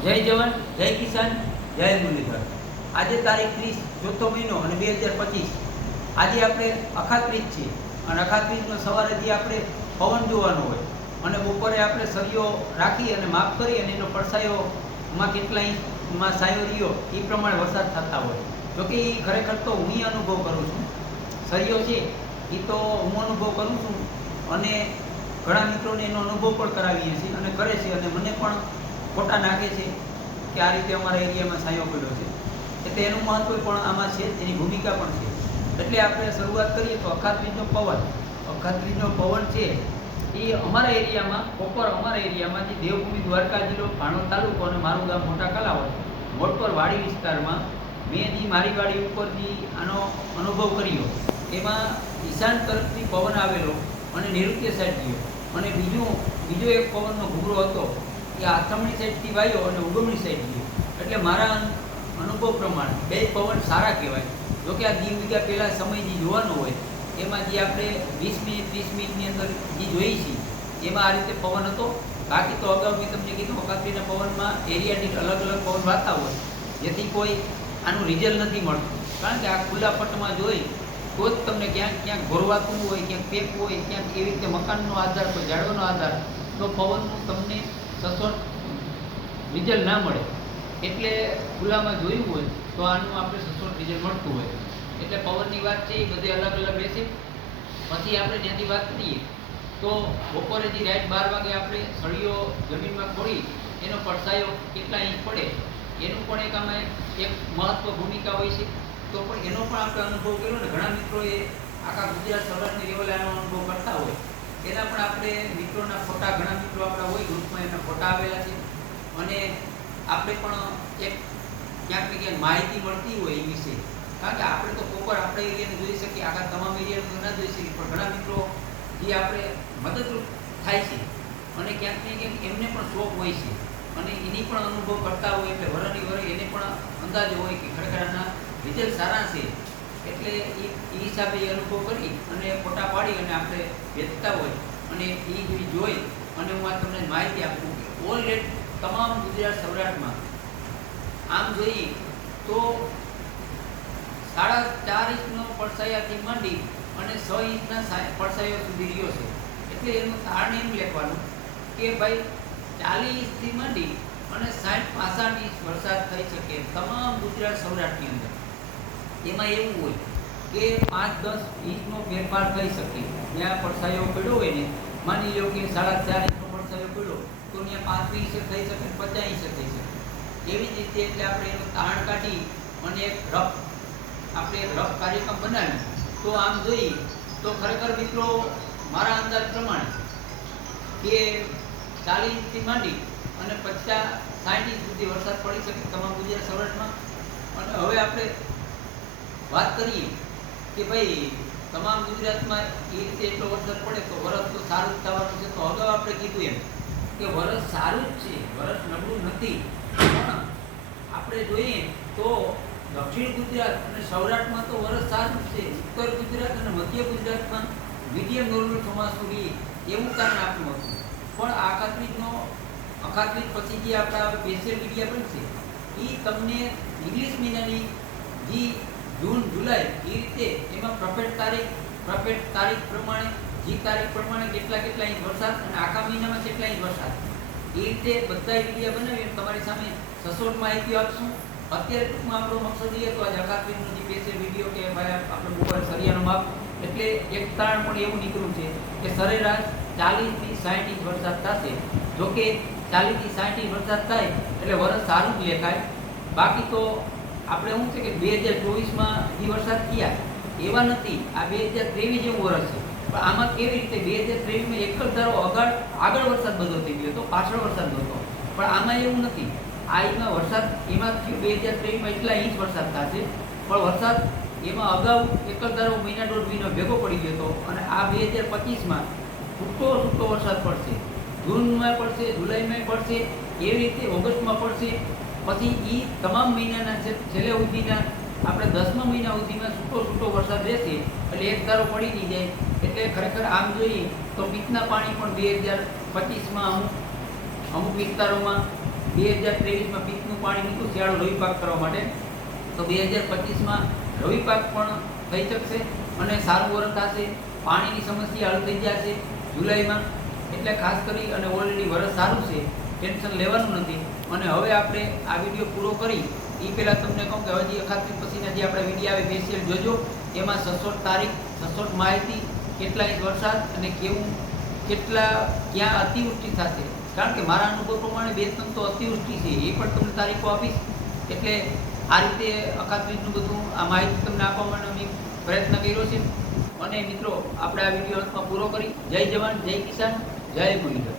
જય જવાન, જય કિસાન, જય મુરલીધર। આજે તારીખ 30 ચોથો મહિનો અને 2025। આજે આપણે અખાત્રીજ છીએ અને અખાત્રીજનો સવારેથી આપણે પવન જોવાનો હોય અને બપોરે આપણે સળિયો રાખી અને માપ કરી અને એનો પડછાયોમાં કેટલા ઇંચમાં સાયો રહ્યો એ પ્રમાણે વરસાદ થતા હોય। જોકે એ ખરેખર તો હું અનુભવ કરું છું, સળિયો છે એ તો હું અનુભવ કરું છું અને ઘણા મિત્રોને એનો અનુભવ પણ કરાવીએ છીએ અને કરે છે અને મને પણ ફોટા નાખે છે કે આ રીતે અમારા એરિયામાં સાયો પડ્યો છે, એટલે એનું મહત્વ પણ આમાં છે, એની ભૂમિકા પણ છે। એટલે આપણે શરૂઆત કરીએ તો અખાત્રીજનો પવન છે એ અમારા એરિયામાં પ્રોપર અમારા એરિયામાંથી દેવભૂમિ દ્વારકા જિલ્લો ભાણોદ તાલુકો અને મારું ગામ મોટા કલાવડ મોટપર વાડી વિસ્તારમાં મેં જે મારી વાડી ઉપરથી આનો અનુભવ કર્યો એમાં ઈશાન તરફથી પવન આવેલો અને નૈઋત્ય સાઈડ ગયો અને બીજો એક પવનનો ઘૂઘરો હતો એ આથમણી સાઈડથી વાયો અને ઉગમણી સાઈડ ગયો। એટલે મારા અનુભવ પ્રમાણે બે પવન સારા કહેવાય। જોકે આ વીઘા પહેલાં સમય જે જોવાનો હોય એમાં જે આપણે 20 મિનિટ 30 મિનિટની અંદર જે જોઈ છીએ એમાં આ રીતે પવન હતો। બાકી તો અગાઉ મેં તમને કીધું અખાત્રીજના પવનમાં એરિયા દીઠ અલગ અલગ પવન વાતા હોય, જેથી કોઈ આનું રિઝલ્ટ નથી મળતું, કારણ કે આ ખુલ્લા પટમાં જોઈ તો જ તમને ક્યાંક ઘોરવાતું હોય, ક્યાંક પેકવું હોય, ક્યાંક એવી રીતે મકાનનો આધાર, કોઈ ઝાડવાનો આધાર, તો પવનનું તમને સચોટ રિઝલ્ટ ના મળે। એટલે ખુલ્લામાં જોયું હોય તો આનું આપણે સચોટ રિઝલ્ટ મળતું હોય। એટલે પવનની વાત છે એ બધે અલગ અલગ રહેશે। પછી આપણે ત્યાંથી વાત કરીએ તો બપોરે જે રાઈટ 12 વાગે આપણે સળિયો જમીનમાં ખોડી એનો પડછાયો કેટલા ઇંચ પડે એનું પણ એક આમાં એક મહત્વ ભૂમિકા હોય છે, તો પણ એનો પણ આપણે અનુભવ કર્યો ને ઘણા મિત્રોએ આખા ગુજરાત સૌરાષ્ટ્રની લેવલે આનો અનુભવ કરતા હોય, એના પણ આપણે મિત્રોના ફોટા, ઘણા મિત્રો આપણા હોય ગ્રુપમાં એના ફોટા આવેલા છે અને આપણે પણ એક ક્યાંક ને ક્યાંક માહિતી મળતી હોય એ વિશે, કારણ કે આપણે તો પ્રોપર આપણે એરિયાને જોઈ શકીએ, આખા તમામ એરિયાને ના જોઈ શકીએ, પણ ઘણા મિત્રો જે આપણે મદદરૂપ થાય છે અને ક્યાંક ને ક્યાંક એમને પણ શોખ હોય છે અને એની પણ અનુભવ કરતા હોય, એટલે વરની વરે એને પણ અંદાજો હોય કે ખરેખર આના રિઝલ્ટ સારા છે, એટલે એ હિસાબે એ અનુભવ કરી અને ફોટા પાડી અને આપણે વેચતા હોય અને એ જોઈ અને હું આ તમને માહિતી આપું કે ઓલરેડી તમામ ગુજરાત સૌરાષ્ટ્રમાં આમ જોઈએ તો 4.5 ઇંચનો પડછાયાથી માંડી અને 6 ઇંચના પડછાયો સુધી રહ્યો છે। એટલે એનું તારણ એમ લેવાનું કે ભાઈ 40 ઇંચથી માંડી અને 60-65 ઇંચ વરસાદ થઈ શકે તમામ ગુજરાત સૌરાષ્ટ્રની અંદર। એમાં એવું હોય કે 5-10 ઇંચનો ફેરફાર થઈ શકે, જ્યાં પડછાયો પડ્યો હોય ને, માની લો કે 4.5 ઇંચનો પડછાયો પડ્યો તો ત્યાં 35 ઇંચ થઈ શકે, 50 ઇંચ થઈ શકે, એવી જ રીતે। એટલે આપણે એનું તારણ કાઢી અને એક રફ કાર્યક્રમ બનાવી તો આમ જોઈએ તો ખરેખર મિત્રો મારા અંદાજ પ્રમાણે કે 40 ઇંચથી માંડી અને 50-60 ઇંચ સુધી વરસાદ પડી શકે તમામ ગુજરાત સૌરાષ્ટ્રમાં। અને હવે આપણે વાત કરીએ કે ભાઈ તમામ ગુજરાતમાં એ રીતે એટલો વરસાદ પડે તો વરસ તો સારું જ થવાનું છે। તો અગાઉ આપણે કીધું એમ કે વરસ સારું જ છે, વરસ નબળું નથી, પણ આપણે જોઈએ તો દક્ષિણ ગુજરાત અને સૌરાષ્ટ્રમાં તો વરસ સારું જ છે, ઉત્તર ગુજરાત અને મધ્ય ગુજરાતમાં મીડિયમ નોર્મલ ચોમાસું રહે એવું કારણ આપણું હતું। પણ અખાત્રીજ પછી જે આપણા સ્પેશિયલ મીડિયા બનશે એ તમને ઇંગ્લિશ મહિનાની જે જૂન જુલાઈ એ રીતે એમાં પરફેક્ટ તારીખ પ્રમાણે જે તારીખ પ્રમાણે કેટલા ઇંચ વરસાદ અને આખા મહિનામાં કેટલા ઇંચ વરસાદ એ રીતે બધા મીડિયા બનાવી તમારી સામે સચોટ માહિતી આપશું। અત્યારે ટૂંકમાં આપણો મકસદ એ હતો આજે અખાત્રીજનો જે સ્પેશિયલ વિડીયો કે ભાઈ આપણે બપોરે સરિયાનો માપ, એટલે એક તારણ પણ એવું નીકળ્યું છે કે સરેરાશ 40-60 ઇંચ વરસાદ થશે। જોકે 40-60 ઇંચ વરસાદ થાય એટલે વરસ સારું જ લેખાય। બાકી તો આપણે શું છે કે 2024માં જે વરસાદ થયા એવા નથી, આ 2023 જેવું વર્ષ છે, પણ આમાં કેવી રીતે 2023માં એક જ ધારો આગળ વરસાદ બધો થઈ ગયો હતો, પાછળ વરસાદ નહોતો, પણ આમાં એવું નથી। આ એમાં વરસાદ એમાં 2023માં એટલા ઇંચ વરસાદ થશે, પણ વરસાદ એમાં અગાઉ એક જ ધારો મહિના-દોઢ મહિનો ભેગો પડી ગયો હતો અને આ 2025માં છૂટો વરસાદ પડશે, જૂનમાં પડશે, જુલાઈમાં પડશે, એવી રીતે ઓગસ્ટમાં પડશે, પછી એ તમામ મહિનાના છેલ્લે સુધીના આપણે 10મા મહિના સુધીમાં છૂટો વરસાદ રહેશે, એટલે એક ધારો પડી નહીં જાય। એટલે ખરેખર આમ જોઈએ તો પિત્તના પાણી પણ 2025માં અમુક વિસ્તારોમાં 2023માં પિત્તનું પાણી નીકળ્યું શિયાળો રવિ પાક કરવા માટે, તો 2025માં રવિ પાક પણ થઈ શકશે અને સારું વરસ થશે. પાણીની સમસ્યા હલ થઈ જશે જુલાઈમાં. એટલે ખાસ કરી અને ઓલરેડી વરસ સારું છે, ટેન્શન લેવાનું નથી. અને હવે આપણે આ વિડીયો પૂરો કરી એ પહેલાં તમને કહું કે હજી અખાત્રીજ પછીના જે આપણે વિડીયો આવે સ્પેશિયલ જોજો. એમાં સચોટ તારીખ, સચોટ માહિતી, કેટલા ઇંચ વરસાદ અને ક્યાં અતિવૃષ્ટિ થશે. કારણ કે મારા અનુભવ પ્રમાણે 2 ત્રણ તો અતિવૃષ્ટિ છે, એ પણ તમને તારીખો આપીશ. એટલે આ રીતે અખાત્રીજનું બધું આ માહિતી તમને આપવા માટે અમે પ્રયત્ન કર્યો છે. અને મિત્રો આપણે આ વિડીયો અંતમાં પૂરો કરી. જય જવાન, જય કિસાન, જય મુરલીધર.